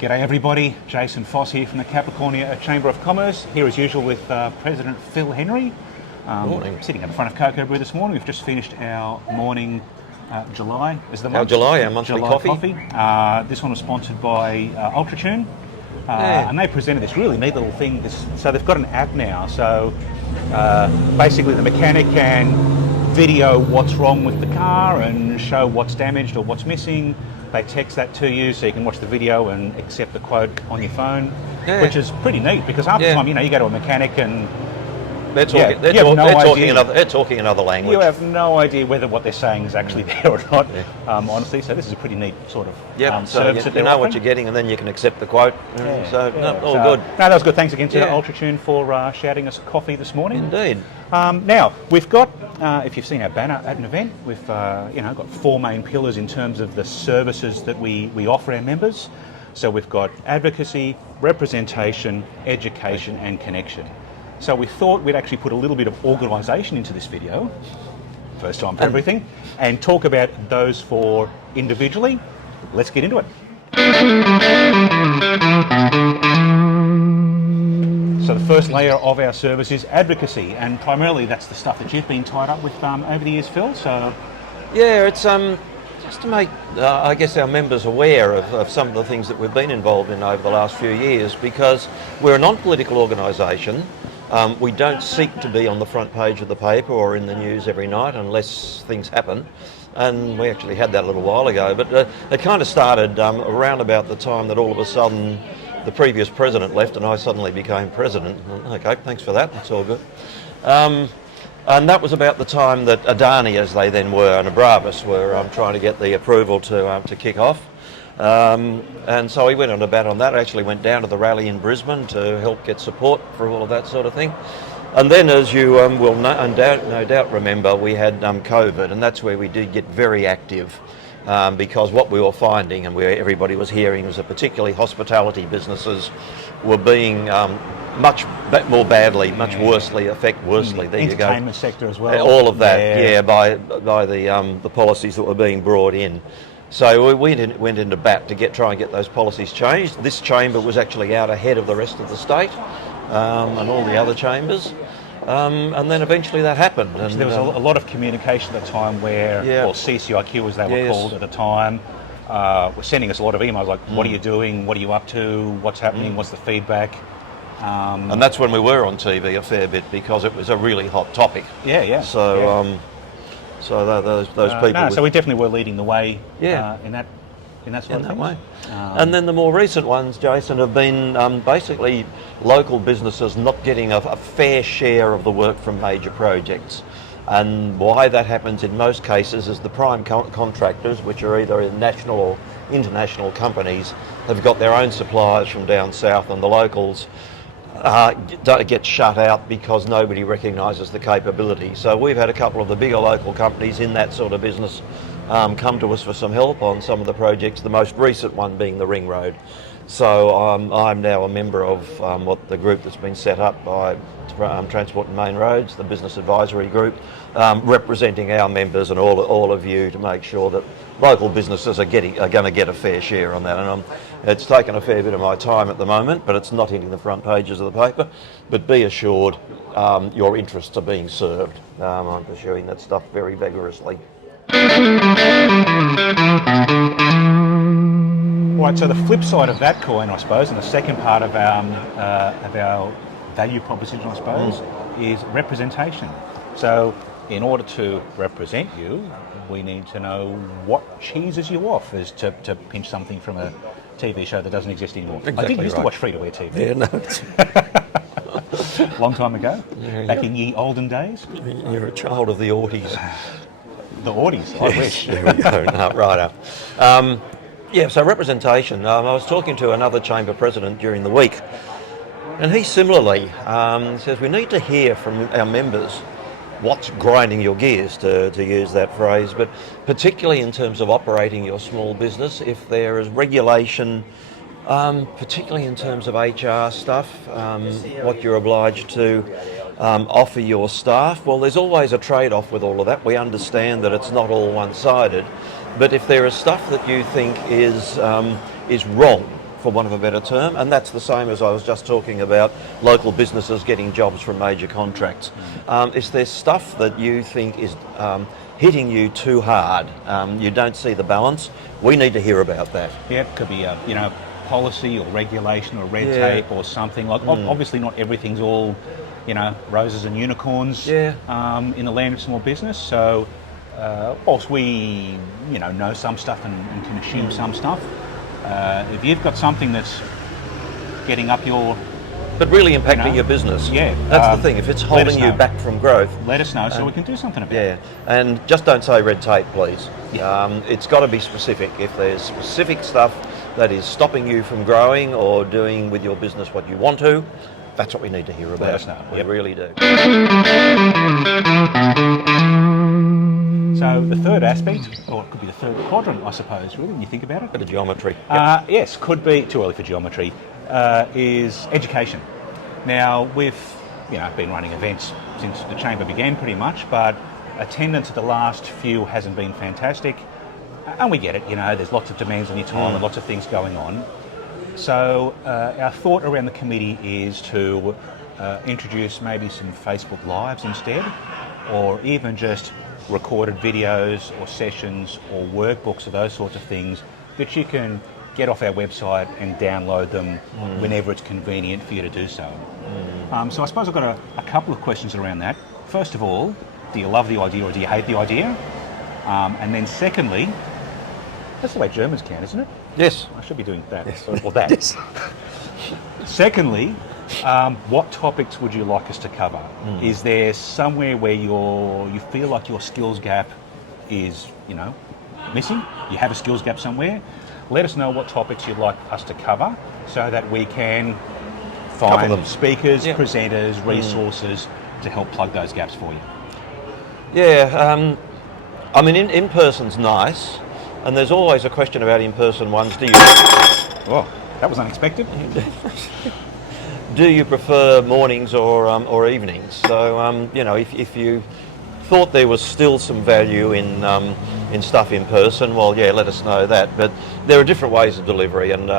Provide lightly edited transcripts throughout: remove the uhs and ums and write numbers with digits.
G'day everybody, Jason Foss here from the Capricornia Chamber of Commerce, here as usual with President Phil Henry. Morning. Sitting at the front of Cocobrew this morning. We've just finished our morning July, is the month? Our monthly July coffee. This one was sponsored by Ultratune, and they presented this really neat little thing. So they've got an app now, so basically the mechanic can video what's wrong with the car and show what's damaged or what's missing. They text that to you so you can watch the video and accept the quote on your phone, which is pretty neat because half the time, you go to a mechanic and they're talking another language. You have no idea whether what they're saying is actually there or not, honestly. So this is a pretty neat sort of service that you know what you're getting, and then you can accept the quote. All good. No, that was good. Thanks again to Ultratune for shouting us coffee this morning. Indeed. Now we've got, if you've seen our banner at an event, we've got four main pillars in terms of the services that we offer our members. So we've got advocacy, representation, education, and connection. So we thought we'd actually put a little bit of organisation into this video, first time for everything, and talk about those four individually. Let's get into it. So the first layer of our service is advocacy, and primarily that's the stuff that you've been tied up with over the years, Phil. So yeah, it's just to make, I guess, our members aware of some of the things that we've been involved in over the last few years, because we're a non-political organisation. We don't seek to be on the front page of the paper or in the news every night unless things happen, and we actually had that a little while ago, but it kind of started around about the time that all of a sudden the previous president left and I suddenly became president. Okay, thanks for that, that's all good. And that was about the time that Adani, as they then were, and Abravis were trying to get the approval to kick off. And so he went on a bat on that. I actually went down to the rally in Brisbane to help get support for all of that sort of thing. And then, as you will no doubt remember, we had COVID, and that's where we did get very active, because what we were finding and where everybody was hearing was that particularly hospitality businesses were being much more badly, much worsely there you go. Entertainment sector as well. All of that, by the policies that were being brought in. So we went into bat to try and get those policies changed. This chamber was actually out ahead of the rest of the state and all the other chambers. And then eventually that happened. And there was a lot of communication at the time where, or CCIQ as they were called at the time, were sending us a lot of emails like, what are you doing, what are you up to, what's happening, what's the feedback? And that's when we were on TV a fair bit because it was a really hot topic. So those people. So we definitely were leading the way in that sort of thing. Way. And then the more recent ones, Jason, have been basically local businesses not getting a fair share of the work from major projects. And why that happens in most cases is the prime contractors, which are either national or international companies, have got their own suppliers from down south, and the locals get shut out because nobody recognises the capability. So we've had a couple of the bigger local companies in that sort of business come to us for some help on some of the projects, the most recent one being the Ring Road. So I'm now a member of the group that's been set up by Transport and Main Roads, the business advisory group, representing our members and all of you to make sure that local businesses are going to get a fair share on that. And it's taken a fair bit of my time at the moment, but it's not hitting the front pages of the paper. But be assured, your interests are being served. I'm pursuing that stuff very vigorously. Right, so the flip side of that coin, I suppose, and the second part of our value proposition, I suppose, is representation. So in order to represent you, we need to know what cheeses you off, as to pinch something from a TV show that doesn't exist anymore. Exactly. I did used to watch free-to-air TV. Yeah, no. Long time ago, back in ye olden days. You're a child of the Aughties. The Aughties, I wish. There we go, no, right up. So representation. I was talking to another chamber president during the week, and he similarly says we need to hear from our members what's grinding your gears, to use that phrase, but particularly in terms of operating your small business, if there is regulation, particularly in terms of HR stuff, what you're obliged to offer your staff. Well, there's always a trade-off with all of that. We understand that it's not all one-sided, but if there is stuff that you think is wrong for want of a better term, and that's the same as I was just talking about local businesses getting jobs from major contracts. Is there stuff that you think is hitting you too hard? You don't see the balance? We need to hear about that. Yeah, it could be policy or regulation or red Yeah. tape or something. Like obviously not everything's all roses and unicorns in the land of small business. So whilst we know some stuff and can assume some stuff, if you've got something that's getting up your But really impacting your business. Yeah. That's the thing. If it's holding you back from growth, let us know so we can do something about it. yeah. And just don't say red tape, please. It's got to be specific. If there's specific stuff that is stopping you from growing or doing with your business what you want to, that's what we need to hear about. Let us know. We really do. So the third aspect, or it could be the third quadrant, I suppose, really, when you think about it. Bit of geometry. Yes, could be too early for geometry. Is education. Now we've been running events since the chamber began, pretty much, but attendance at the last few hasn't been fantastic, and we get it. There's lots of demands on your time and lots of things going on. So our thought around the committee is to introduce maybe some Facebook Lives instead, or even just recorded videos or sessions or workbooks or those sorts of things that you can get off our website and download them whenever it's convenient for you to do so. So I suppose I've got a couple of questions around that. First of all, do you love the idea or do you hate the idea? And then secondly, that's the way Germans can, isn't it? Yes. I should be doing that. Yes. Or that. Yes. Secondly, what topics would you like us to cover? Is there somewhere where you feel like your skills gap is, missing? You have a skills gap somewhere? Let us know what topics you'd like us to cover so that we can find speakers, presenters, resources to help plug those gaps for you. Yeah, I mean, in-person's nice, and there's always a question about in-person ones. Oh, that was unexpected. Do you prefer mornings or evenings? So, if you thought there was still some value in stuff in person, well, yeah, let us know that. But there are different ways of delivery, and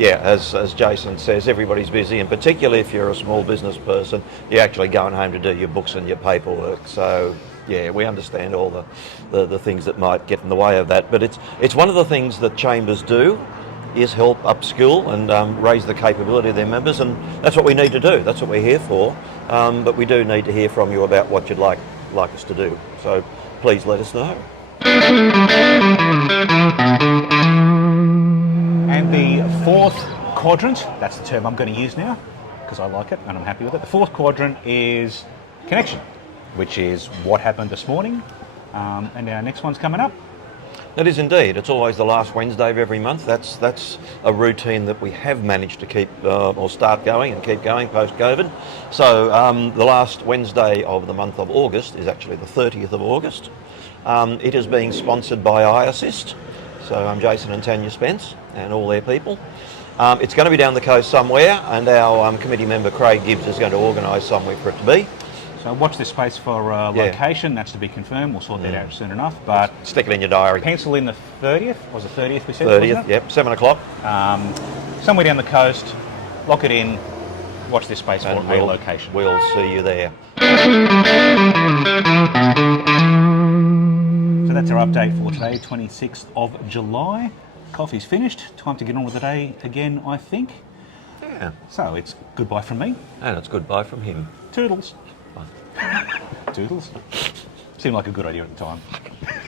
as Jason says, everybody's busy, and particularly if you're a small business person, you're actually going home to do your books and your paperwork. So, yeah, we understand all the things that might get in the way of that. But it's one of the things that chambers do, is help upskill and raise the capability of their members, and that's what we need to do. That's what we're here for. But we do need to hear from you about what you'd like us to do. So please let us know. And the fourth quadrant, that's the term I'm going to use now because I like it and I'm happy with it. The fourth quadrant is connection, which is what happened this morning, and our next one's coming up. It is indeed. It's always the last Wednesday of every month. That's a routine that we have managed to keep or start going and keep going post-COVID. So the last Wednesday of the month of August is actually the 30th of August. It is being sponsored by Iassist. So I'm Jason and Tanya Spence and all their people. It's going to be down the coast somewhere, and our committee member Craig Gibbs is going to organise somewhere for it to be. So watch this space for location. That's to be confirmed. We'll sort that out soon enough. But stick it in your diary. Pencil in the 30th. Was it 30th we said? 30th, yep, 7 o'clock. Somewhere down the coast. Lock it in. Watch this space for a location. We'll see you there. So that's our update for today, 26th of July. Coffee's finished. Time to get on with the day again, I think. Yeah. So it's goodbye from me. And it's goodbye from him. Toodles. Toodles. Seemed like a good idea at the time.